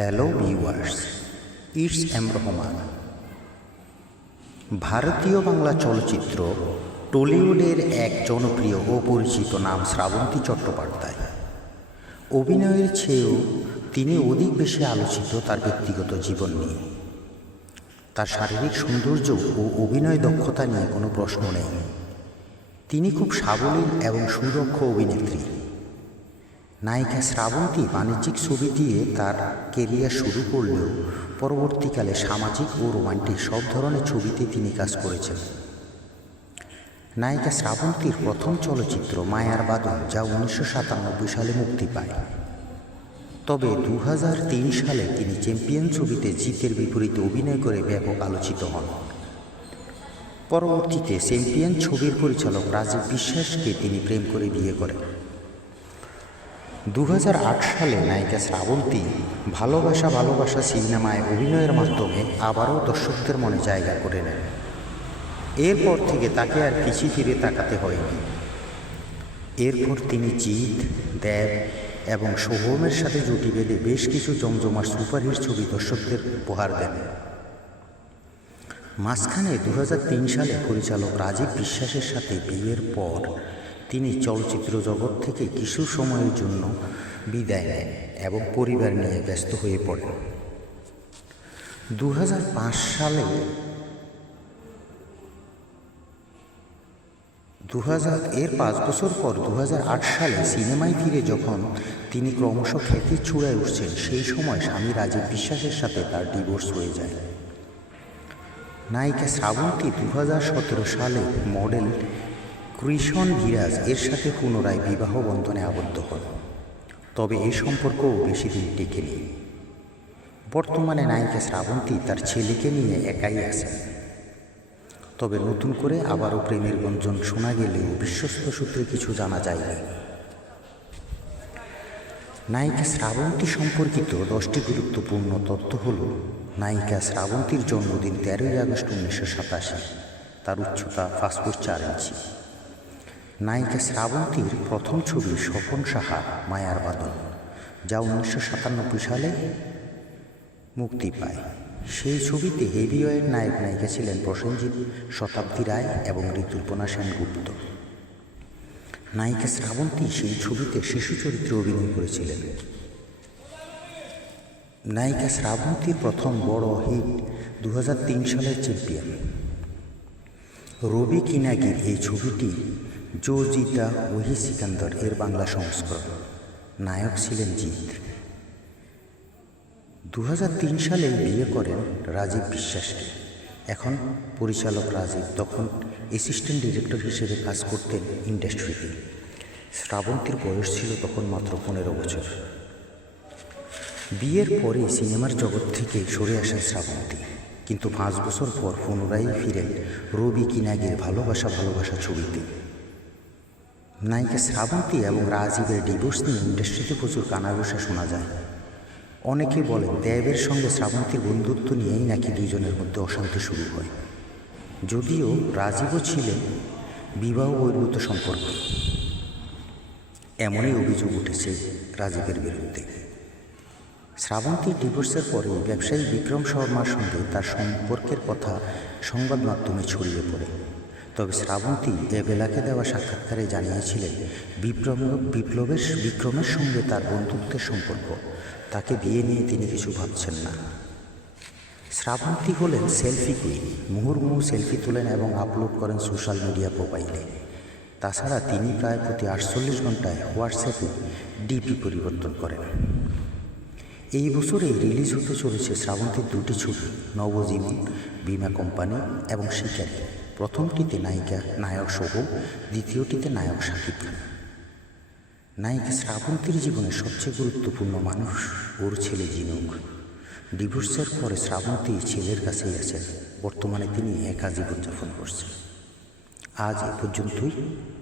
Hello viewers it's M Rahman ভারতীয় বাংলা চলচ্চিত্র টলিউডের এক জনপ্রিয় ও পরিচিত নাম শ্রাবন্তী চট্টোপাধ্যায়। অভিনয়ের চেয়েও তিনি অধিক বেশি আলোচিত তার ব্যক্তিগত জীবন নিয়ে। তার শারীরিক সৌন্দর্য ও অভিনয় দক্ষতা নিয়ে কোনো প্রশ্ন নেই। তিনি খুব সাবলীল এবং সুদক্ষ অভিনেত্রী। নায়িকা শ্রাবন্তী বাণিজ্যিক ছবি দিয়ে তার কেরিয়ার শুরু করলেও পরবর্তীকালে সামাজিক ও রোমান্টিক সব ধরনের ছবিতে তিনি কাজ করেছেন। নায়িকা শ্রাবন্তীর প্রথম চলচ্চিত্র মায়ার বাদন, যা উনিশশো সাতানব্বই সালে মুক্তি পায়। তবে দু হাজার তিন সালে তিনি চ্যাম্পিয়ন ছবিতে জিতের বিপরীতে অভিনয় করে ব্যাপক আলোচিত হন। পরবর্তীতে চ্যাম্পিয়ন ছবির পরিচালক রাজীব বিশ্বাসকে তিনি প্রেম করে বিয়ে করেন। দু হাজার আট সালে নায়িকা শ্রাবন্তী ভালোবাসা ভালোবাসা সিনেমায় অভিনয়ের মাধ্যমে আবারও দর্শকদের মনে জায়গা করে নেন। এরপর থেকে তাকে আর কিছু ফিরে তাকাতে হয়নি। এরপর তিনি জিৎ, দেব এবং সোহমের সাথে জুটি বেঁধে বেশ কিছু জমজমার সুপারহিট ছবি দর্শকদের উপহার দেন। মাঝখানে দু সালে পরিচালক রাজীব বিশ্বাসের সাথে বিয়ের পর তিনি চলচ্চিত্র জগৎ থেকে কিছু সময়ের জন্য বিদায় নেন এবং পরিবার নিয়ে ব্যস্ত হয়ে পড়েন। দুহাজার পাঁচ সালে দু হাজার এর পাঁচ বছর পর দু হাজার আট সালে সিনেমায় ফিরে যখন তিনি ক্রমশ খ্যাতির চূড়ায় উঠছেন, সেই সময় স্বামী রাজীব বিশ্বাসের সাথে তার ডিভোর্স হয়ে যায়। নায়িকা শ্রাবন্তী দু সালে মডেল কৃষণ ভিরাজ এর সাথে পুনরায় বিবাহ বন্ধনে আবদ্ধ হন তবে এই সম্পর্কও বেশি দিন টেকেনি বর্তমানে নায়িকা শ্রাবন্তী তার ছেলেকে নিয়ে একাই আছেন তবে নতুন করে আবারও প্রেমের গঞ্জন শোনা গেলেও বিশ্বস্ত সূত্রে কিছু জানা যায়নি। নায়িকা শ্রাবন্তী সম্পর্কিত দশটি গুরুত্বপূর্ণ তথ্য হল, নায়িকা শ্রাবন্তীর জন্মদিন তেরোই আগস্ট উনিশশো সাতাশি, তার উচ্চতা পাঁচ চার ইঞ্চি। নায়িকা শ্রাবন্তীর প্রথম ছবি স্বপন সাহা, মায়ার বাদন যা উনিশশো সাতানব্বই সালে মুক্তি পায়। সেই ছবিতে হেভিওয়ের নায়ক নায়িকা ছিলেন প্রসেনজিৎ শতাব্দী রায় এবং ঋতুপনা সেনগুপ্ত। নায়িকা শ্রাবন্তী সেই ছবিতে শিশু চরিত্রে অভিনয় করেছিলেন। নায়িকা শ্রাবন্তীর প্রথম বড় হিট দু হাজার তিন সালের চ্যাম্পিয়ন। রবি কিনাগির এই ছবিটি জো জিতা ওহি সিকান্দর এর বাংলা সংস্করণ। নায়ক ছিলেন জিৎ। দু সালে বিয়ে করেন রাজীব বিশ্বাসকে। এখন পরিচালক রাজীব, তখন অ্যাসিস্ট্যান্ট ডিরেক্টর হিসেবে কাজ করতেন ইন্ডাস্ট্রিতে শ্রাবন্তীর বয়স ছিল তখন মাত্র পনেরো বছর। বিয়ের পরে সিনেমার জগৎ থেকে সরে আসেন শ্রাবন্তী। কিন্তু পাঁচ বছর পর পুনরায় ফিরেন রবি কিনাগের ভালোবাসা ভালোবাসা ছবিতে। নায়িকা শ্রাবন্তী এবং রাজীবের ডিভোর্স নিয়ে ইন্ডাস্ট্রিতে প্রচুর কানাঘুষা শোনা যায়। অনেকে বলেন দেবের সঙ্গে শ্রাবন্তীর বন্ধুত্ব নিয়েই নাকি দুজনের মধ্যে অশান্তি শুরু হয়। যদিও রাজীবও ছিলেন বিবাহ বহির্ভূত সম্পর্ক। এমনই অভিযোগ উঠেছে রাজীবের বিরুদ্ধে। শ্রাবন্তীর ডিভোর্সের পরে ব্যবসায়ী বিক্রম শর্মার সঙ্গে তার সম্পর্কের কথা সংবাদ মাধ্যমে ছড়িয়ে পড়ে। তবে শ্রাবন্তী এ বেলাকে দেওয়া সাক্ষাৎকারে জানিয়েছিলেন, বিপ্লব বিপ্লবের বিক্রমের সঙ্গে তার বন্ধুত্বের সম্পর্ক। তাকে বিয়ে নিয়ে তিনি কিছু ভাবছেন না। শ্রাবন্তী হলেন সেলফি কুইন। মুহুর্মুহু সেলফি তোলেন এবং আপলোড করেন সোশ্যাল মিডিয়া প্রোফাইলে। তাছাড়া তিনি প্রায় প্রতি আটচল্লিশ ঘন্টায় হোয়াটসঅ্যাপে ডিপি পরিবর্তন করেন। এই বছরেই রিলিজ হতে চলেছে শ্রাবন্তীর দুটি ছবি, নবজীবন, বিমা কোম্পানি এবং শিকারী। প্রথমটিতে নায়িকা নায়ক সোহম দ্বিতীয়টিতে নায়ক সাকিব খান। নায়িকা শ্রাবন্তীর জীবনের সবচেয়ে গুরুত্বপূর্ণ মানুষ ওর ছেলে জিনুক। ডিভোর্সের পরে শ্রাবন্তী ছেলের কাছেই আছেন বর্তমানে তিনি একা জীবনযাপন করছেন। আজ এ পর্যন্তই।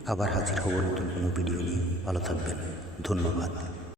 আবার হাজির হব নতুন কোনো ভিডিও নিয়ে। ভালো থাকবেন। ধন্যবাদ।